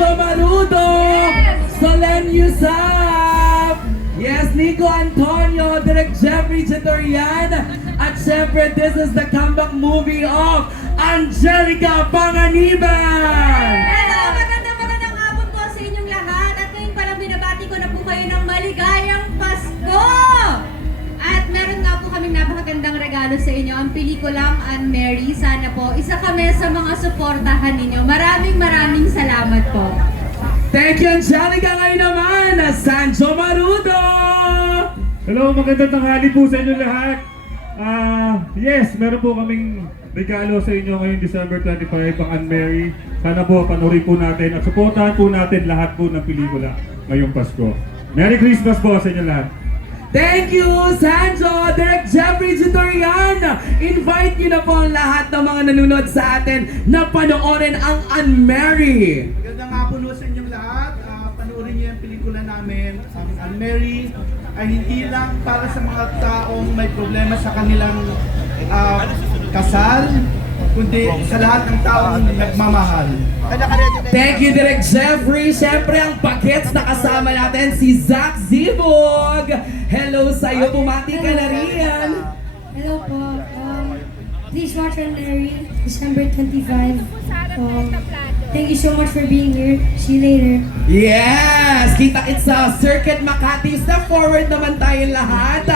Sanjo Marudo, Solen Yusuf, yes, Nico Antonio, Direk Jeffrey Chitorian, at syempre, this is the comeback movie of Angelica Panganiban! Hello! Magandang hapon po sa inyong lahat. At ngayon palang binabati ko na po kayo ng maligayang Pasko! At meron nga po kaming napakagandang regalo sa inyo. Ang pelikulang Anne Mary. Sana po, isa kami sa mga suportahan ninyo. Maraming salamat po. Thank you, Angelica! Ngayon naman, Sanjo Marudo! Hello, magandang tanghali po sa inyo lahat. Yes, meron po kaming regalo sa inyo ngayong December 25 ang Anne Mary. Sana po panoorin po natin at suportahan po natin lahat po ng pelikula ngayong Pasko. Merry Christmas po sa inyo lahat. Thank you, Sanjo! Direk Jeffrey Chitorian! Invite niyo na po ang lahat ng mga nanonood sa atin na panoorin ang Anne Mary! Magandang hapon po sa inyong lahat. Panoorin niyo yung pelikula namin, ang Anne Mary, ay hindi lang para sa mga taong may problema sa kanilang kasal, kundi sa lahat ng taong nagmamahal. Thank you, Direk Jeffrey! Siyempre, ang bagets na kasama natin, si Zach Zibog! Hello sa'yo, bumati ka na riyan! Hello po. Please watch Anne Mary, December 25. Thank you so much for being here. See you later. Yes! Kita-kits sa Circuit Makati. Step forward naman tayo lahat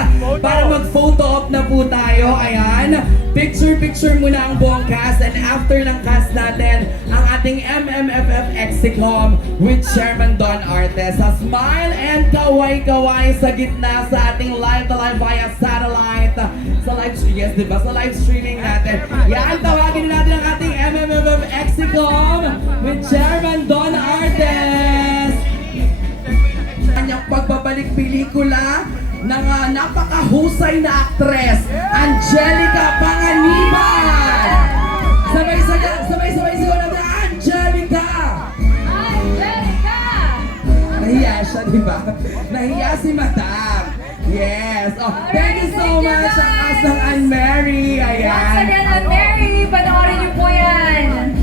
para mag-photo op na po tayo. Ayan. Picture-picture muna ang buong cast, and after ng cast natin, ang ating MMFF Exicom with Chairman Don Artes. Sa smile and kaway-kaway sa gitna sa ating live-to-live via satellite. Sa live streaming, yes, diba? Sa live streaming natin. Yan, tawagin natin ang ating MMFF Exicom with Chairman Don Artes. Kanyang pagbabalik pelikula ng napakahusay na aktres, Angelica Panganiban. Sabay sigaw natin, Angelica! Angelica! Nahiya siya, di ba? Nahiya si Madam. Yes. Oh, thank you so much ang asang Anne Mary. Ayan. Once again, Anne Mary, panoorin niyo po yan!